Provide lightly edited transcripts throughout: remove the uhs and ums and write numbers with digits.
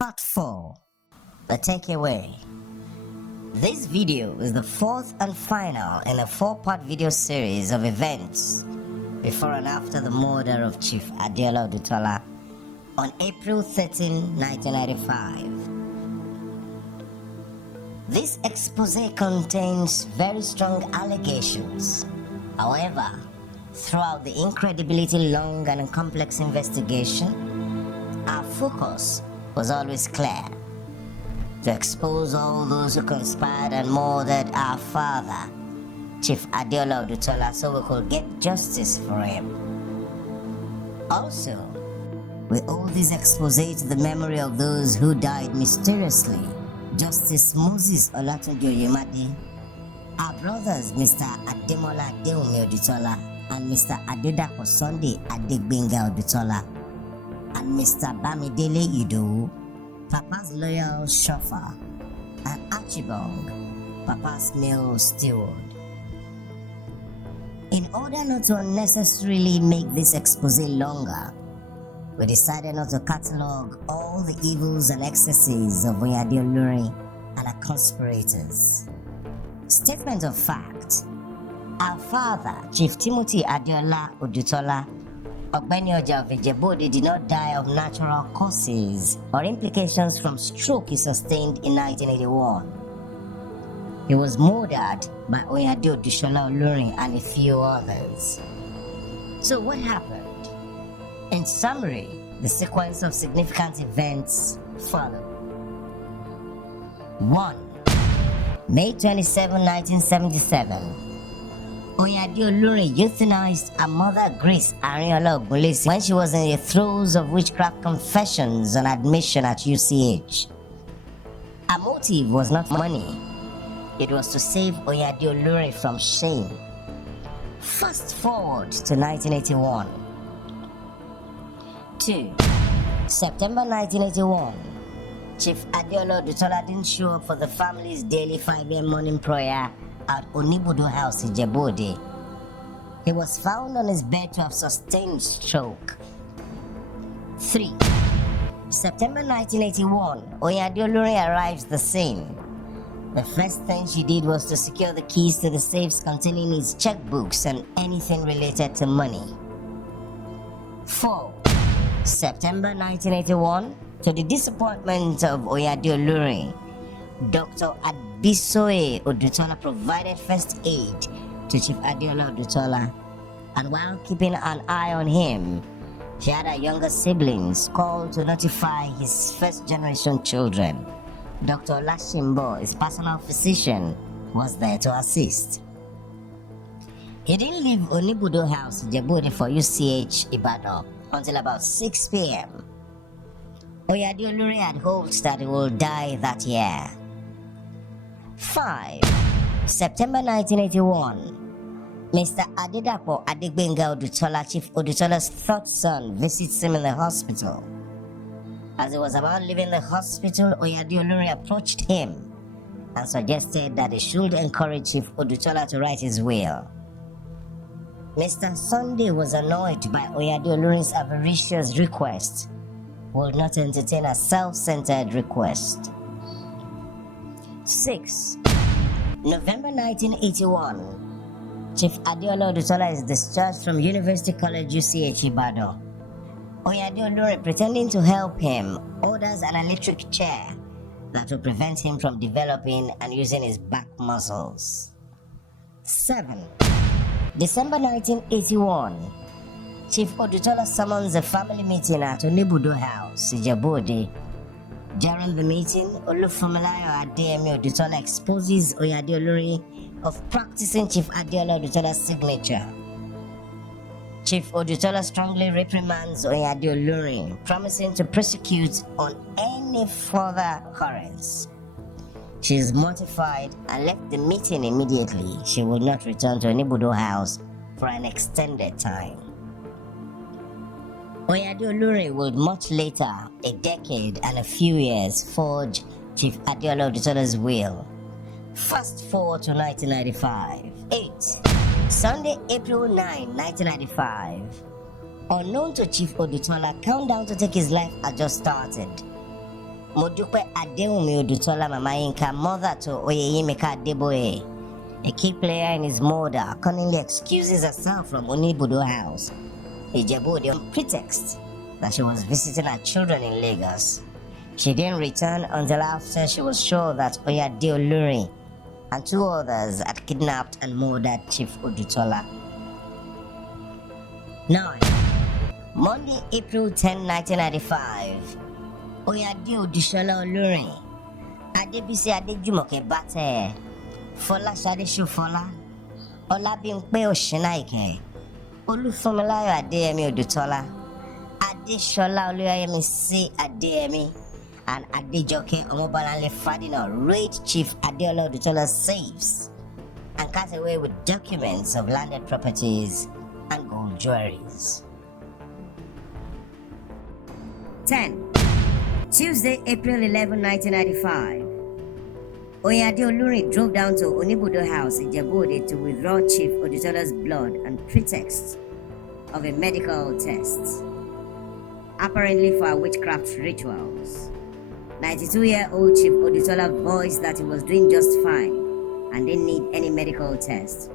Part 4. The Takeaway. This video is the fourth and final in a 4-part video series of events before and after the murder of Chief Adeola Odutola on April 13, 1995. This expose contains very strong allegations. However, throughout the incredibly long and complex investigation, our focus was always clear: to expose all those who conspired and murdered our father, Chief Adeola Odutola, so we could get justice for him. Also, we owe this expose to the memory of those who died mysteriously. Justice Moses Olatunji Oyinade, our brothers Mr. Ademola Odutola and Mr. Adedapo Sunday Odutola, and Mr. Bamidele Idowu, Papa's loyal chauffeur, and Archibong, Papa's male steward. In order not to unnecessarily make this expose longer, we decided not to catalogue all the evils and excesses of Oyinade Olurin and the conspirators. Statement of fact: our father, Chief Timothy Adeola Odutola, Ogbeni Oja of Ijebu-Ode, did not die of natural causes or implications from stroke he sustained in 1981. He was murdered by Oyinade Olurin and a few others. So what happened? In summary, the sequence of significant events followed. 1. May 27, 1977. Oyinade Olurin euthanized her mother Grace Arinola Ogunlesi when she was in the throes of witchcraft confessions on admission at UCH. Her motive was not money. It was to save Oyinade Olurin from shame. Fast forward to 1981. 2. September 1981. Chief Adeola Odutola didn't show up for the family's daily 5 a.m. morning prayer at Onibudo House in Ijebu-Ode. He was found on his bed to have sustained stroke. 3. September 1981. Oyinade Olurin arrives at the scene. The first thing she did was to secure the keys to the safes containing his checkbooks and anything related to money. 4. September 1981. To the disappointment of Oyinade Olurin, Dr. Ademola Odutola provided first aid to Chief Adeola Odutola, and while keeping an eye on him, she had her younger siblings called to notify his first-generation children. Dr. Olashimbo, his personal physician, was there to assist. He didn't leave Onibudo House, Ijebu-Ode, for UCH Ibadan until about 6 p.m. Oyinade Olurin had hoped that he will die that year. 5. September 1981. Mr. Adedapo Odutola, Chief Odutola's third son, visits him in the hospital. As he was about leaving the hospital, Oyinade Olurin approached him and suggested that he should encourage Chief Odutola to write his will. Mr. Sunday was annoyed by Oyinade Olurin's avaricious request, would not entertain a self-centered request. 6. November 1981. Chief Adeola Odutola is discharged from University College UCH Ibadan. Oyinade Olurin, pretending to help him, orders an electric chair that will prevent him from developing and using his back muscles. 7. December 1981. Chief Odutola summons a family meeting at Onibudo House, Ijebu-Ode. During the meeting, Olufunmilayo Adeyemi Odutola exposes Oyinade Olurin of practicing Chief Adeola Odutola's signature. Chief Odutola strongly reprimands Oyinade Olurin, promising to prosecute on any further occurrence. She is mortified and left the meeting immediately. She will not return to Onibudo House for an extended time. Oyinade Olurin would much later, a decade and a few years, forge Chief Adeola Odutola's will. Fast forward to 1995. 8. Sunday, April 9, 1995. Unknown to Chief Odutola, countdown to take his life had just started. Modupe Adewunmi Odutola Mama Yinka, mother to Oyeyemeka Adeboye, a key player in his murder, cunningly excuses herself from Onibudo House, Ijebu-Ode, on pretext that she was visiting her children in Lagos. She didn't return until after she was sure that Oyinade Olurin and 2 others had kidnapped and murdered Chief Odutola. 9. Monday, April 10, 1995. Oyinade Olutola Olurin, Adebisi Adejumoke Bate, Folashade Shofola, Olabimpe Oshinaike, Olufunmilayo Adeyemi Odutola, Adeshola Oluyayemisi Adeyemi, and Adejoke Omobalanle Fadina raid Chief Adeola Odutola's safes and cut away with documents of landed properties and gold jewelries. 10. Tuesday, April 11, 1995. Oyinade Olurin drove down to Onibudo House in Ijebu-Ode to withdraw Chief Odutola's blood on pretext of a medical test, apparently for witchcraft rituals. 92-year-old Chief Odutola voiced that he was doing just fine and didn't need any medical test.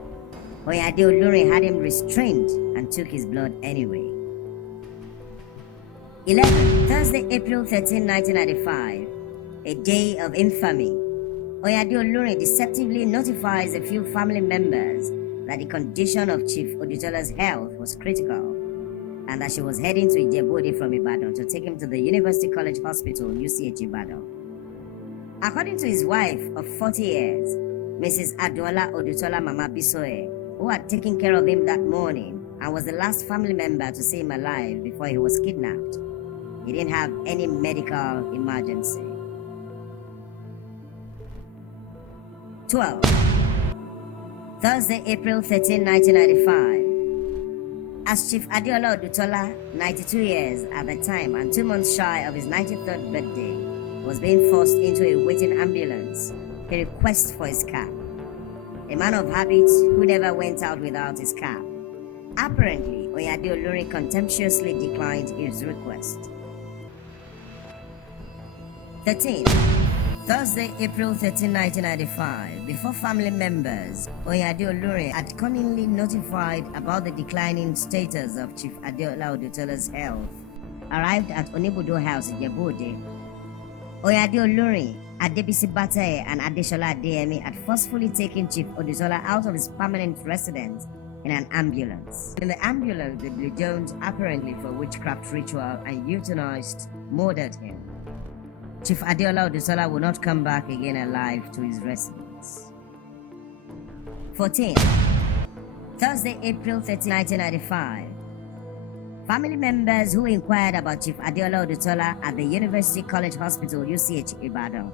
Oyinade Olurin had him restrained and took his blood anyway. 11. Thursday, April 13, 1995. A day of infamy. Oyinade Olurin deceptively notifies a few family members that the condition of Chief Odutola's health was critical and that she was heading to Ijebu-Ode from Ibadan to take him to the University College Hospital, UCH Ibadan. According to his wife of 40 years, Mrs. Adeola Odutola Mama Bisoye, who had taken care of him that morning and was the last family member to see him alive before he was kidnapped, he didn't have any medical emergency. 12. Thursday, April 13, 1995. As Chief Adeola Odutola, 92 years at the time and 2 months shy of his 93rd birthday, was being forced into a waiting ambulance, he requests for his cap. A man of habit who never went out without his cap. Apparently, Oyinade Olurin contemptuously declined his request. 13. Thursday, April 13, 1995. Before family members, Oyinade Olurin had cunningly notified about the declining status of Chief Adeola Odutola's health, arrived at Onibudo House in Ijebu-Ode. Oyinade Olurin, Adebisi Bate, and Adeshola Adeyemi had forcefully taken Chief Odutola out of his permanent residence in an ambulance. In the ambulance, they bludgeoned apparently for witchcraft ritual and euthanized, murdered him. Chief Adeola Odutola will not come back again alive to his residence. 14. Thursday, April 13, 1995. Family members who inquired about Chief Adeola Odutola at the University College Hospital, UCH Ibadan,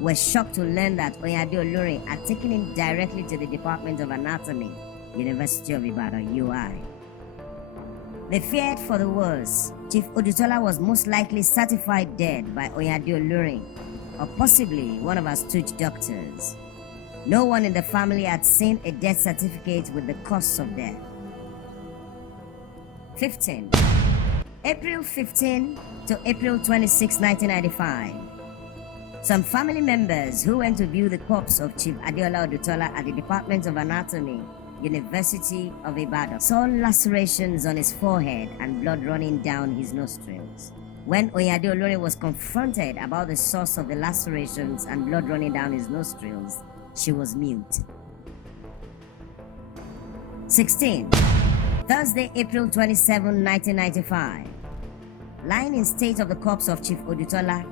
were shocked to learn that Oyinade Olurin had taken him directly to the Department of Anatomy, University of Ibadan, UI. They feared for the worst. Chief Odutola was most likely certified dead by Oyinade Olurin, or possibly one of our stooge doctors. No one in the family had seen a death certificate with the cause of death. 15. April 15 to April 26, 1995. Some family members who went to view the corpse of Chief Adeola Odutola at the Department of Anatomy, University of Ibadan, saw lacerations on his forehead and blood running down his nostrils. When Oyinade Olurin was confronted about the source of the lacerations and blood running down his nostrils, she was mute. 16. Thursday, April 27, 1995. Lying in state of the corpse of Chief Odutola,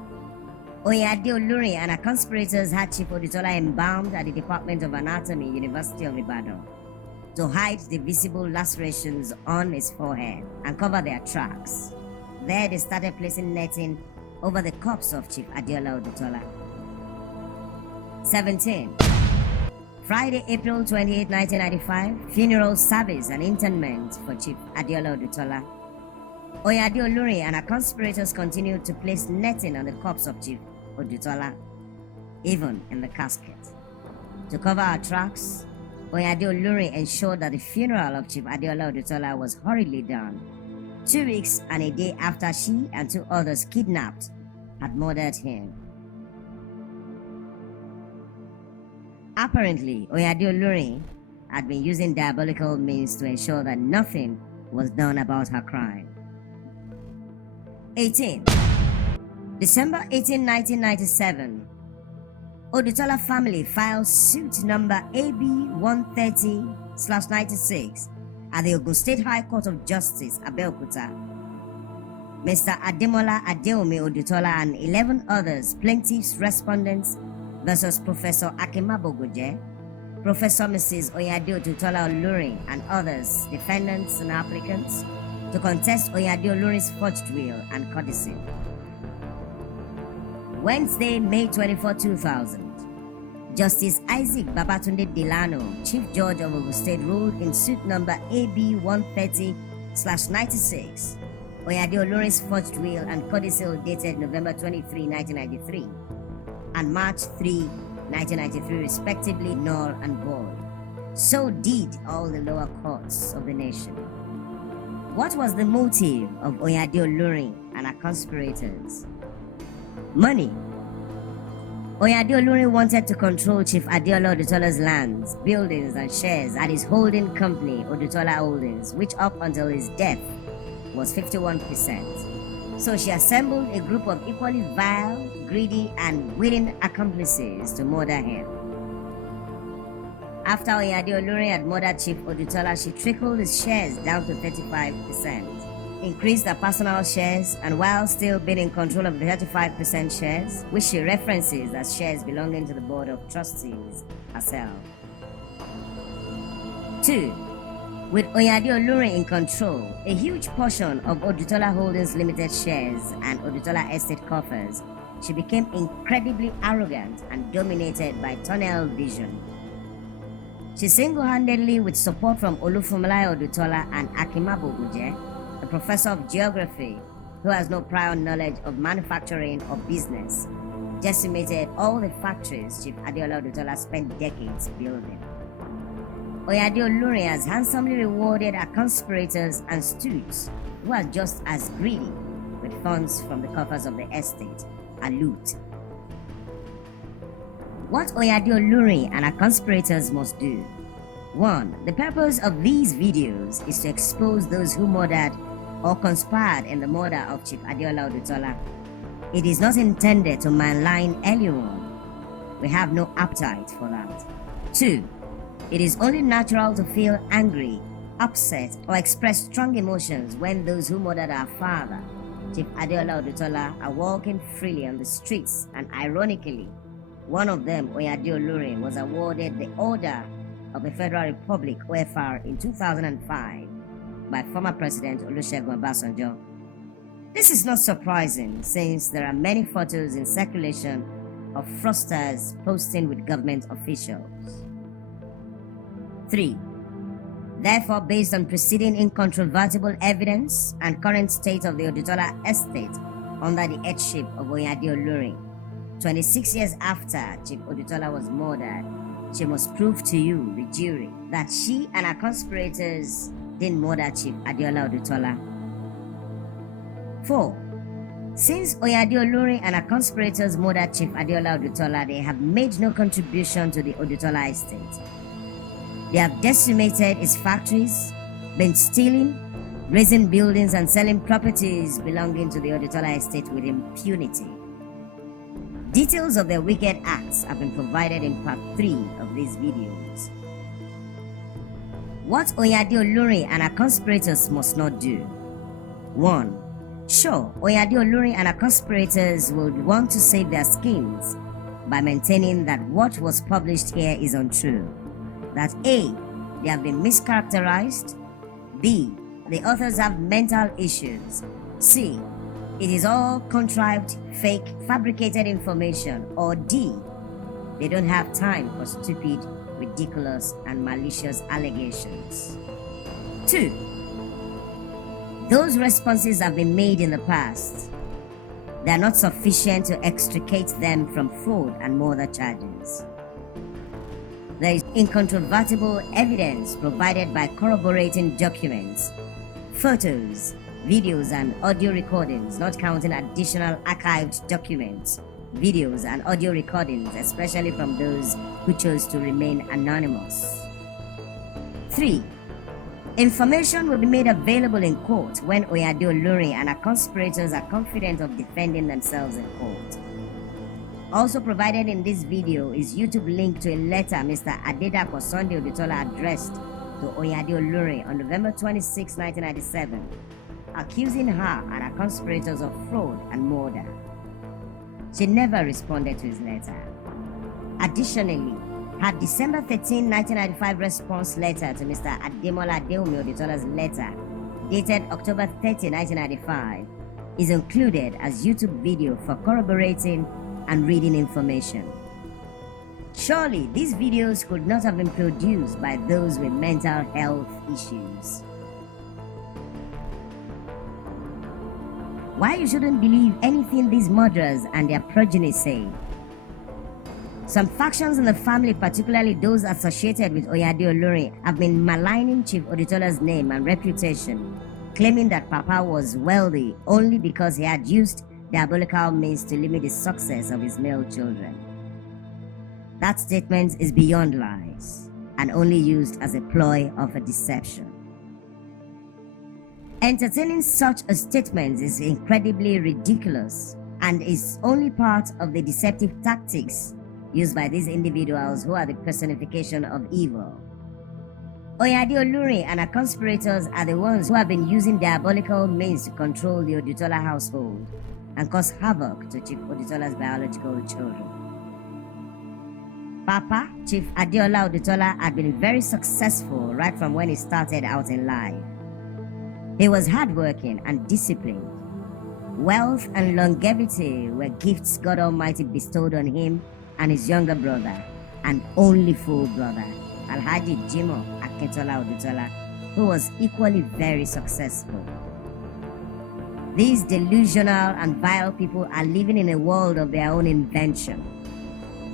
Oyinade Olurin and her conspirators had Chief Odutola embalmed at the Department of Anatomy, University of Ibadan, to hide the visible lacerations on his forehead and cover their tracks. There they started placing netting over the corpse of Chief Adeola Odutola. 17. Friday, April 28, 1995, funeral service and interment for Chief Adeola Odutola. Oyinade Olurin and her conspirators continued to place netting on the corpse of Chief Odutola, even in the casket. To cover our tracks, Oyinade Olurin ensured that the funeral of Chief Adeola Odutola was hurriedly done, 2 weeks and a day after she and 2 others kidnapped had murdered him. Apparently, Oyinade Olurin had been using diabolical means to ensure that nothing was done about her crime. 18. December 18, 1997, Odutola family filed suit number AB 130/96 at the Ogun State High Court of Justice, Abeokuta. Mr. Ademola, Adewunmi Odutola and 11 others plaintiffs respondents versus Professor Akemabogoje, Professor Mrs. Oyinade Olurin and others, defendants and applicants, to contest Oyinade Olurin's forged will and codicil. Wednesday, May 24, 2000, Justice Isaac Babatunde Delano, Chief Judge of Ogun State, ruled in suit number AB 130/96, Oyinade Olurin's forged will and codicil dated November 23, 1993 and March 3, 1993 respectively null and void. So did all the lower courts of the nation. What was the motive of Oyinade Olurin and her conspirators? Money. Oyinade Olurin wanted to control Chief Adeola Odutola's lands, buildings and shares at his holding company, Odutola Holdings, which up until his death was 51%. So she assembled a group of equally vile, greedy and willing accomplices to murder him. After Oyinade Olurin had murdered Chief Odutola, she trickled his shares down to 35%, increased her personal shares, and while still being in control of the 35% shares, which she references as shares belonging to the Board of Trustees herself. 2. With Oyinade Olurin in control, a huge portion of Odutola Holdings Limited shares and Odutola Estate coffers, she became incredibly arrogant and dominated by tunnel vision. She single-handedly, with support from Olufumilai Odutola and Akemabogoje, a professor of geography who has no prior knowledge of manufacturing or business, decimated all the factories Chief Adeola Odutola spent decades building. Oyinade Olurin has handsomely rewarded her conspirators and stooges who are just as greedy with funds from the coffers of the estate, a loot. What Oyinade Olurin and her conspirators must do. 1. The purpose of these videos is to expose those who murdered or conspired in the murder of Chief Adeola Odutola. It is not intended to malign anyone. We have no appetite for that. 2. It is only natural to feel angry, upset, or express strong emotions when those who murdered our father, Chief Adeola Odutola, are walking freely on the streets, and ironically, one of them, Oyinade Olurin, was awarded the Order of the Federal Republic, OFR, in 2005 by former President Olusegun Obasanjo. This is not surprising since there are many photos in circulation of fraudsters posting with government officials. 3. Therefore, based on preceding incontrovertible evidence and current state of the Odutola estate under the headship of Oyinade Olurin, 26 years after Chief Odutola was murdered, she must prove to you, the jury, that she and her conspirators didn't murder Chief Adeola Odutola. 4. Since Oyinade Olurin and her conspirators murdered Chief Adeola Odutola, they have made no contribution to the Odutola estate. They have decimated its factories, been stealing, raising buildings and selling properties belonging to the Odutola estate with impunity. Details of their wicked acts have been provided in part 3 of these videos. What Oyinade Olurin and her conspirators must not do. 1. Sure, Oyinade Olurin and her conspirators would want to save their skins by maintaining that what was published here is untrue. That A. They have been mischaracterized. B. The authors have mental issues. C. It is all contrived, fake, fabricated information. Or D. They don't have time for stupid, ridiculous, and malicious allegations. 2. Those responses have been made in the past. They are not sufficient to extricate them from fraud and murder charges. There is incontrovertible evidence provided by corroborating documents, photos, videos and audio recordings, not counting additional archived documents, videos and audio recordings, especially from those who chose to remain anonymous. 3. Information will be made available in court when Oyinade Olurin and her conspirators are confident of defending themselves in court. Also provided in this video is YouTube link to a letter Mr. Adedapo Sunday Odutola addressed to Oyinade Olurin on November 26, 1997, accusing her and her conspirators of fraud and murder. She never responded to his letter. Additionally, her December 13, 1995 response letter to Mr. Ademola Adewunmi Odutola's letter, dated October 30, 1995, is included as YouTube video for corroborating and reading information. Surely, these videos could not have been produced by those with mental health issues. Why you shouldn't believe anything these murderers and their progeny say? Some factions in the family, particularly those associated with Oyinade Olurin, have been maligning Chief Odutola's name and reputation, claiming that Papa was wealthy only because he had used diabolical means to limit the success of his male children. That statement is beyond lies and only used as a ploy of a deception. Entertaining such a statement is incredibly ridiculous and is only part of the deceptive tactics used by these individuals who are the personification of evil. Oyinade Olurin and her conspirators are the ones who have been using diabolical means to control the Odutola household and cause havoc to Chief Odutola's biological children. Papa, Chief Adeola Odutola, had been very successful right from when he started out in life. He was hardworking and disciplined. Wealth and longevity were gifts God Almighty bestowed on him and his younger brother, and only full brother, Alhaji Jimo Akintola Odutola, who was equally very successful. These delusional and vile people are living in a world of their own invention,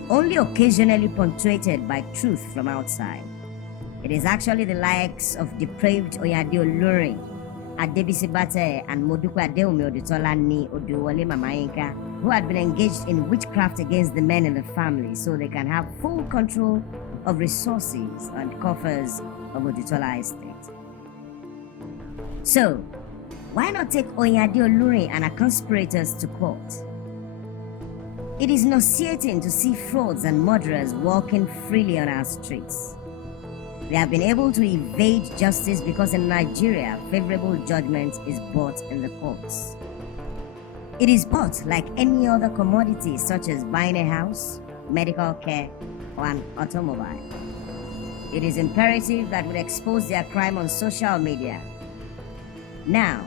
only occasionally punctuated by truth from outside. It is actually the likes of depraved Oyinade Olurin, Adebisi Bate, and Modupe Adewunmi Odutola ni Oduwole Mamayinka, who had been engaged in witchcraft against the men in the family so they can have full control of resources and coffers of Odutola estate. So, why not take Oyinade Olurin and her conspirators to court? It is nauseating to see frauds and murderers walking freely on our streets. They have been able to evade justice because in Nigeria, favorable judgment is bought in the courts. It is bought like any other commodity, such as buying a house, medical care, or an automobile. It is imperative that we expose their crime on social media. Now,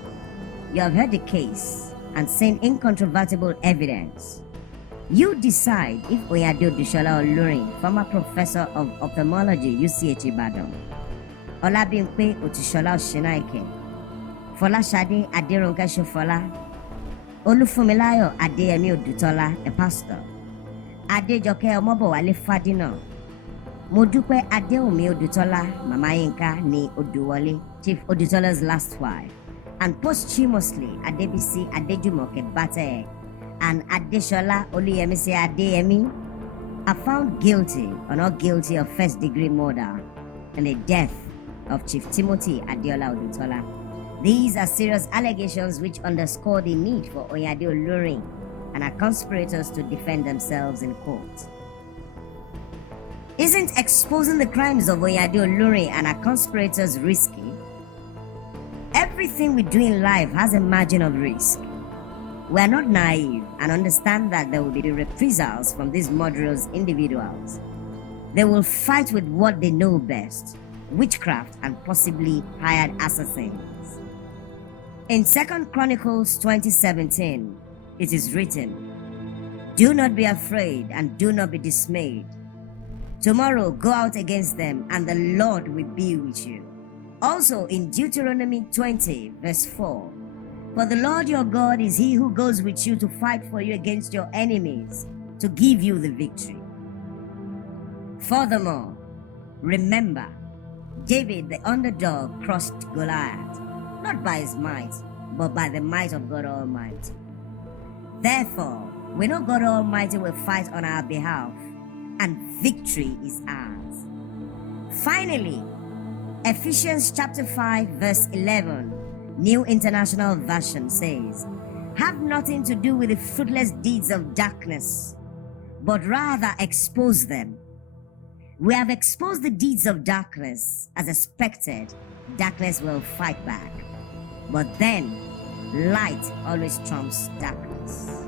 you have heard the case and seen incontrovertible evidence. You decide if Oyinade Olutola Olurin, former professor of ophthalmology UCH Ibadan, Olabimpe Otushola Oshinaike, Folashade Aderonke Shofola, Olufunmilayo Adeyemi Odutola, a pastor, Adejoke Omobowale Fadina, Modupe Adewunmi Odutola Mamayinka ni Oduwole, Chief Odutola's last wife, and posthumously Adebisi Adejumoke Bate and Adeshola Oluyemisi Adeyemi are found guilty or not guilty of first-degree murder in the death of Chief Timothy Adeola Odutola. These are serious allegations which underscore the need for Oyinade Olurin and her conspirators to defend themselves in court. Isn't exposing the crimes of Oyinade Olurin and her conspirators risky? Everything we do in life has a margin of risk. We are not naive and understand that there will be the reprisals from these murderous individuals. They will fight with what they know best, witchcraft and possibly hired assassins. In 2 Chronicles 20:17, it is written, "Do not be afraid and do not be dismayed. Tomorrow go out against them and the Lord will be with you." Also in Deuteronomy 20:4, "For the Lord your God is he who goes with you to fight for you against your enemies, to give you the victory." Furthermore, remember, David the underdog crushed Goliath, not by his might, but by the might of God Almighty. Therefore, we know God Almighty will fight on our behalf, and victory is ours. Finally, Ephesians chapter 5 verse 11, New International Version says, "Have nothing to do with the fruitless deeds of darkness, but rather expose them." We have exposed the deeds of darkness. As expected, darkness will fight back. But then, light always trumps darkness.